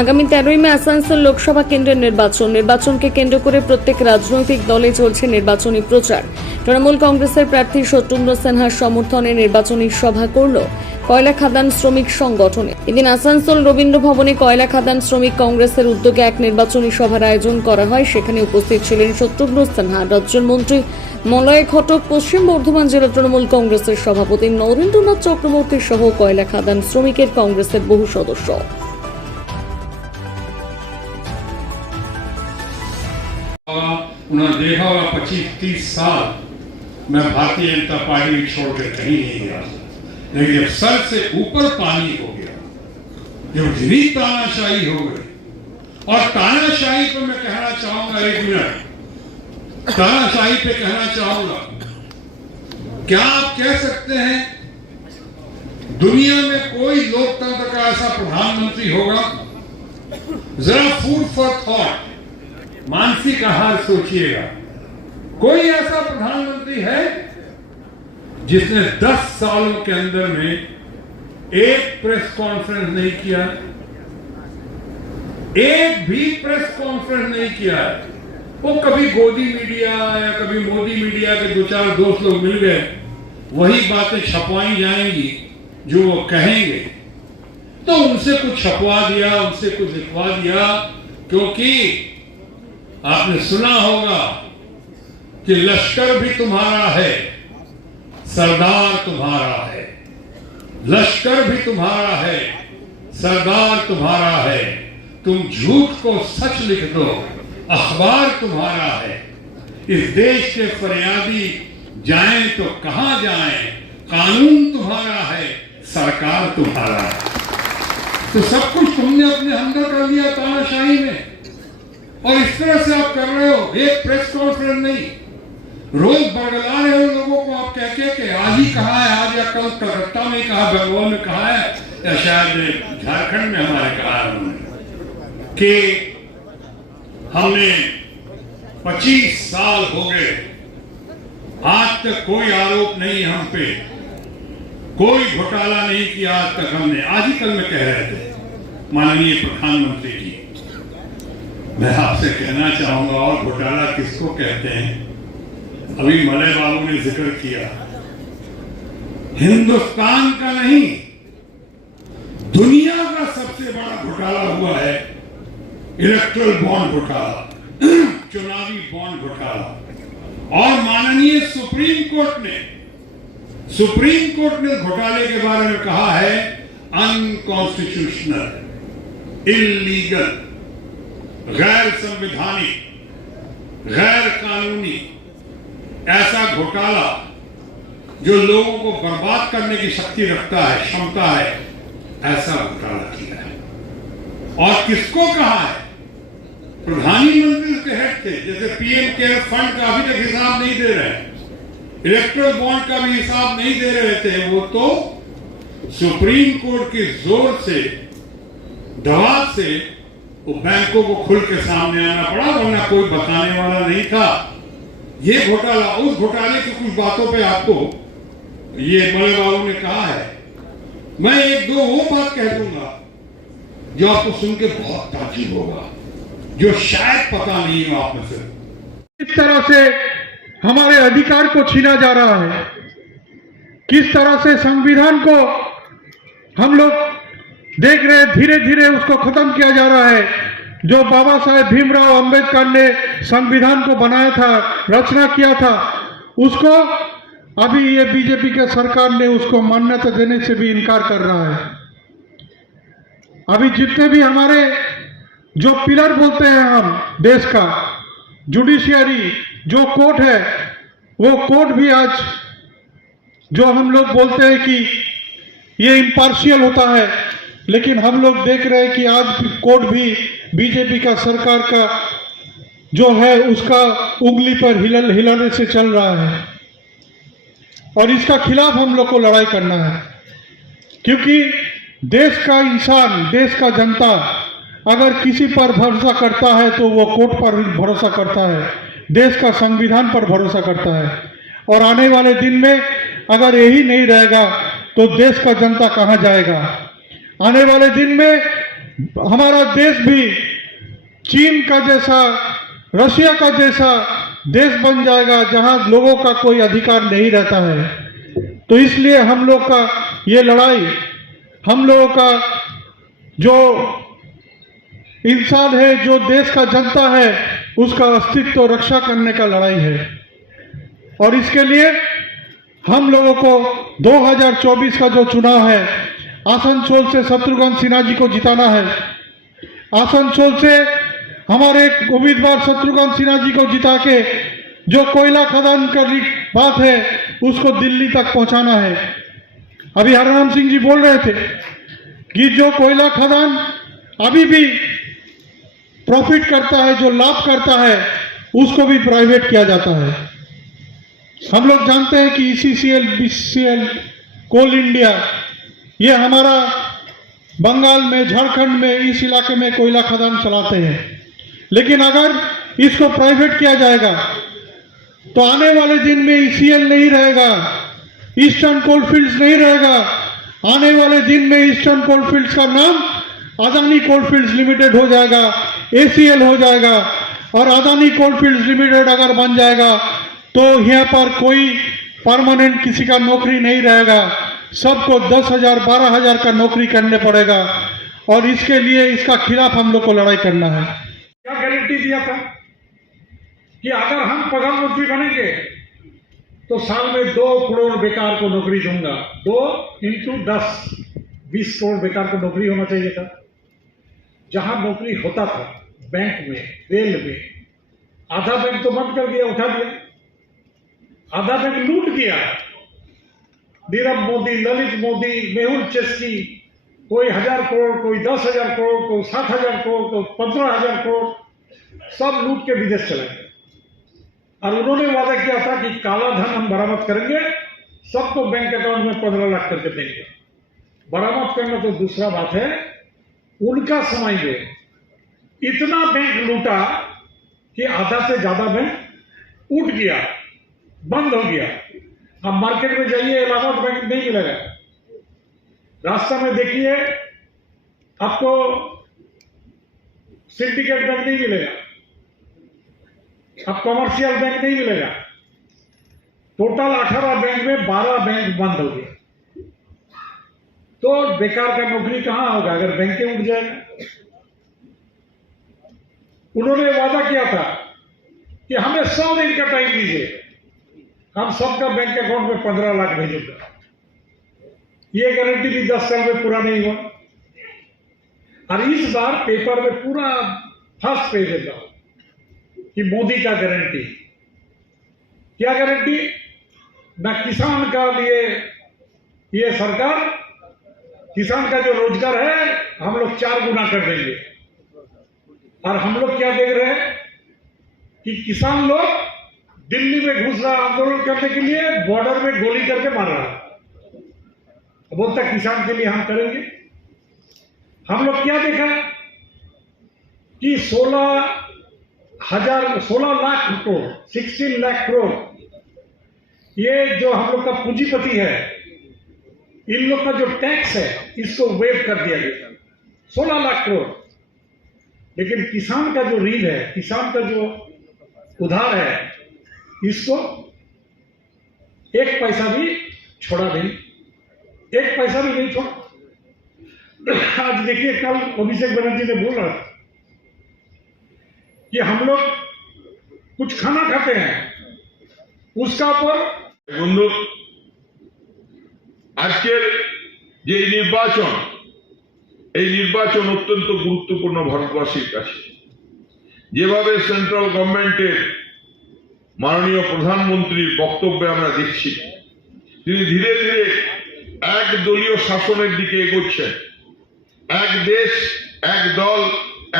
আগামী 13ই মে আসানসোল লোকসভা কেন্দ্রের নির্বাচনকে কেন্দ্র করে প্রত্যেক রাজনৈতিক দলে চলছে নির্বাচনী প্রচার। তৃণমূল কংগ্রেসের প্রার্থী সত্যেন্দ্র সিনহার সমর্থনে নির্বাচনী সভা করল কয়লা খাদান শ্রমিক সংগঠনে। এদিন আসানসোল রবীন্দ্র ভবনে কয়লা খাদান শ্রমিক কংগ্রেসের উদ্যোগে এক নির্বাচনী সভার আয়োজন করা হয়। সেখানে উপস্থিত ছিলেন সত্যেন্দ্র সিনহা, রাজ্যের মন্ত্রী মলয় ঘটক, পশ্চিম বর্ধমান জেলা তৃণমূল কংগ্রেসের সভাপতি নরেন্দ্রনাথ চক্রবর্তী সহ কয়লা খাদান শ্রমিকের কংগ্রেসের বহু সদস্য। उन्होंने देखा होगा 25-30 साल मैं भारतीय जनता पार्टी छोड़कर कहीं नहीं गया, लेकिन जब सर से ऊपर पानी हो गया, जब इतनी तानाशाही हो गई, और तानाशाही पे मैं कहना चाहूंगा, एक मिनट तानाशाही पे कहना चाहूंगा, क्या आप कह सकते हैं दुनिया में कोई लोकतंत्र का ऐसा प्रधानमंत्री होगा? जरा फूड फॉर थॉट, मानसिक आहार सोचिएगा, कोई ऐसा प्रधानमंत्री है जिसने 10 सालों के अंदर में एक प्रेस कॉन्फ्रेंस नहीं किया, एक भी प्रेस कॉन्फ्रेंस नहीं किया है? वो कभी गोदी मीडिया या कभी मोदी मीडिया के 2-4 दोस्त लोग मिल गए, वही बातें छपवाई जाएंगी जो वो कहेंगे, तो उनसे कुछ छपवा दिया, उनसे कुछ लिखवा दिया। क्योंकि आपने सुना होगा कि लश्कर भी तुम्हारा है, सरदार तुम्हारा है, लश्कर भी तुम्हारा है, सरदार तुम्हारा है, तुम झूठ को सच लिख दो, अखबार तुम्हारा है। इस देश के फरियादी जाएं तो कहां जाएं, कानून तुम्हारा है, सरकार तुम्हारा है। तो सब कुछ तुमने अपने अंदर कर लिया तानाशाही में, और इस तरह से आप कर रहे हो। एक प्रेस कॉन्फ्रेंस नहीं, रोज बरगला रहे हो लोगों को आप कह के आज ही कहा है, आज या कल कलकत्ता में कहा, बेंगलोर में कहा है, या शायद झारखंड में हमारे कहा है उन्होंने कि हमने 25 साल हो गए, आज तक कोई आरोप नहीं हम पे, कोई घोटाला नहीं किया आज तक हमने। आज ही कल में कह रहे थे माननीय प्रधानमंत्री जी। मैं आपसे कहना चाहूंगा, और घोटाला किसको कहते हैं? अभी मलय बाबू ने जिक्र किया, हिंदुस्तान का नहीं, दुनिया का सबसे बड़ा घोटाला हुआ है इलेक्ट्रल बॉन्ड घोटाला, चुनावी बॉन्ड घोटाला। और माननीय सुप्रीम कोर्ट ने घोटाले के बारे में कहा है अनकॉन्स्टिट्यूशनल, इलीगल, गैर संवैधानिक, गैर कानूनी, ऐसा घोटाला जो लोगों को बर्बाद करने की शक्ति रखता है, क्षमता है, ऐसा घोटाला किया है। और किसको कहा है? प्रधानमंत्री उसके हेड थे। जैसे पीएम केयर फंड का अभी तक हिसाब नहीं दे रहे, इलेक्ट्रल बॉन्ड का भी हिसाब नहीं दे रहे थे, वो तो सुप्रीम कोर्ट के जोर से, दबाव से वो बैंकों को खुल के सामने आना पड़ा, वरना कोई बताने वाला नहीं था। ये घोटाला, उस घोटाले की कुछ बातों पे आपको ये मलय बाबू ने कहा है, मैं एक दो वो बात कह दूंगा जो आपको सुन के बहुत ताज्जुब होगा, जो शायद पता नहीं हो आप में से। किस तरह से हमारे अधिकार को छीना जा रहा है, किस तरह से संविधान को हम लोग देख रहे हैं, धीरे धीरे उसको खत्म किया जा रहा है। जो बाबा साहेब भीमराव अंबेडकर ने संविधान को बनाया था, रचना किया था, उसको अभी ये बीजेपी के सरकार ने उसको मान्यता देने से भी इनकार कर रहा है। अभी जितने भी हमारे जो पिलर बोलते हैं हम देश का, जुडिशियरी जो कोर्ट है, वो कोर्ट भी आज जो हम लोग बोलते हैं कि ये इम्पार्शियल होता है, लेकिन हम लोग देख रहे हैं कि आज कोर्ट भी बीजेपी का सरकार का जो है उसका उंगली पर हिलाने से चल रहा है। और इसका खिलाफ हम लोग को लड़ाई करना है, क्योंकि देश का इंसान, देश का जनता अगर किसी पर भरोसा करता है तो वो कोर्ट पर भरोसा करता है, देश का संविधान पर भरोसा करता है। और आने वाले दिन में अगर यही नहीं रहेगा तो देश का जनता कहां जाएगा? आने वाले दिन में हमारा देश भी चीन का जैसा, रशिया का जैसा देश बन जाएगा जहां लोगों का कोई अधिकार नहीं रहता है। तो इसलिए हम लोग का ये लड़ाई, हम लोगों का जो इंसान है, जो देश का जनता है, उसका अस्तित्व रक्षा करने का लड़ाई है। और इसके लिए हम लोगों को 2024 का जो चुनाव है, आसनसोल से शत्रुघ्न सिन्हा जी को जिताना है। आसनसोल से हमारे उम्मीदवार शत्रुघ्न सिन्हा जी को जिता के जो कोयला खदान का बात है उसको दिल्ली तक पहुंचाना है। अभी हरनाम सिंह जी बोल रहे थे कि जो कोयला खदान अभी भी प्रॉफिट करता है, जो लाभ करता है, उसको भी प्राइवेट किया जाता है। हम लोग जानते हैं कि ECCL, BCL, कोल इंडिया, ये हमारा बंगाल में, झारखंड में, इस इलाके में कोयला खदान चलाते हैं। लेकिन अगर इसको प्राइवेट किया जाएगा तो आने वाले दिन में ECL नहीं रहेगा, ईस्टर्न कोलफील्ड्स नहीं रहेगा। आने वाले दिन में ईस्टर्न कोलफील्ड्स का नाम अदानी कोलफील्ड्स लिमिटेड हो जाएगा, ACL हो जाएगा। और अदानी कोलफील्ड्स लिमिटेड अगर बन जाएगा तो यहाँ पर कोई परमानेंट किसी का नौकरी नहीं रहेगा, सबको 10,000 12,000 का नौकरी करने पड़ेगा। और इसके लिए, इसका खिलाफ हम लोग को लड़ाई करना है। क्या गारंटी दिया था कि अगर हम प्रधानमंत्री बनेंगे तो साल में 2 करोड़ बेकार को नौकरी दूंगा। 2 × 10, 20 करोड़ बेकार को नौकरी होना चाहिए था। जहां नौकरी होता था, बैंक में, रेल में, आधा बैंक तो बंद कर दिया, उठा दिया। आधा बैंक लूट गया। नीरव मोदी, ललित मोदी, मेहुल चेस्की, कोई 1000 करोड़, कोई 10,000 करोड़, कोई 7,000 करोड़, कोई 15,000 करोड़, सब लूट के विदेश चले गए। और उन्होंने वादा किया था कि काला धन हम बरामद करेंगे, सबको बैंक अकाउंट में 15 लाख करके देंगे। बरामद करना तो दूसरा बात है, उनका समय में इतना बैंक लूटा कि आधा से ज्यादा बैंक उठ गया, बंद हो गया। अब मार्केट में जाइए, इलाहाबाद बैंक नहीं मिलेगा। रास्ता में देखिए, आपको सिंडिकेट बैंक नहीं मिलेगा, अब कमर्शियल बैंक नहीं मिलेगा। टोटल 18 बैंक में 12 बैंक बंद हो गए। तो बेकार का नौकरी कहां होगा अगर बैंकें उठ जाएगा। उन्होंने वादा किया था कि हमें 100 दिन का टाइम दीजिए, हम सबका बैंक अकाउंट में 15 लाख भेजेंगे। ये गारंटी भी 10 साल में पूरा नहीं हुआ। और इस बार पेपर में पूरा फर्स्ट पेज देता कि मोदी का गारंटी। क्या गारंटी? ना किसान का लिए ये सरकार, किसान का जो रोजगार है हम लोग 4 गुना कर देंगे। और हम लोग क्या देख रहे हैं कि किसान लोग दिल्ली में घुस रहा आंदोलन करने के लिए, बॉर्डर में गोली करके मार रहा है। बोलता किसान के लिए हम करेंगे। हम लोग क्या देखा कि 16 लाख करोड़, 16 लाख करोड़, ये जो हम लोग का पूंजीपति है, इन लोग का जो टैक्स है, इसको वेव कर दिया गया। 16 लाख करोड़। लेकिन किसान का जो ऋण है, किसान का जो उधार है, इसको 1 पैसा भी छोड़ा नहीं, 1 पैसा भी नहीं छोड़ा। आज देखिए, कल अभिषेक बनर्जी ने बोला कि हम लोग कुछ खाना खाते हैं, उसका ऊपर বন্ধু, আজকের যে নির্বাচন, এই নির্বাচন অত্যন্ত গুরুত্বপূর্ণ ভারতবাসীর কাছে। যেভাবে সেন্ট্রাল গভর্নমেন্টের মাননীয় প্রধানমন্ত্রীর বক্তব্যে আমরা দেখছি, তিনি ধীরে ধীরে এক দলীয় শাসনের দিকে এগোচ্ছেন। এক দেশ, এক দল,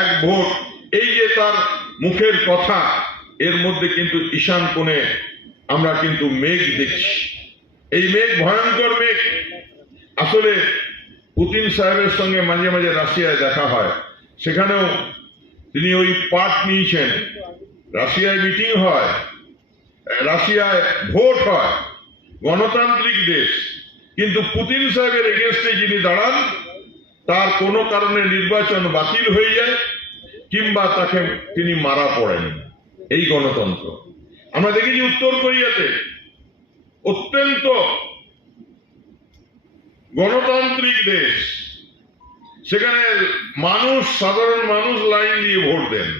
এক ভোট, এই যে তার মুখের কথা, এর মধ্যে কিন্তু ঈশান কোণে আমরা কিন্তু মেঘ দেখছি। এই মেঘ ভয়ঙ্কর মেঘ। আসলে পুতিন সাহেবের সঙ্গে মাঝে মাঝে রাশিয়ায় দেখা হয়, সেখানেও তিনি ওই পার্ট নিয়েছেন। রাশিয়ায় মিটিং হয়, রাশিয়ায় ভোট হয়, গণতান্ত্রিক দেশ, কিন্তু পুতিন সাহেবের এগেনস্টে যিনি দাঁড়ান তার কোনো কারণে নির্বাচন বাতিল হয়ে যায় কিংবা তাকে তিনি মারা পড়েন। এই গণতন্ত্র আমরা দেখেছি উত্তর কোরিয়াতে, অত্যন্ত গণতান্ত্রিক দেশ, সেখানে সাধারণ মানুষ লাইন দিয়ে ভোট দেন।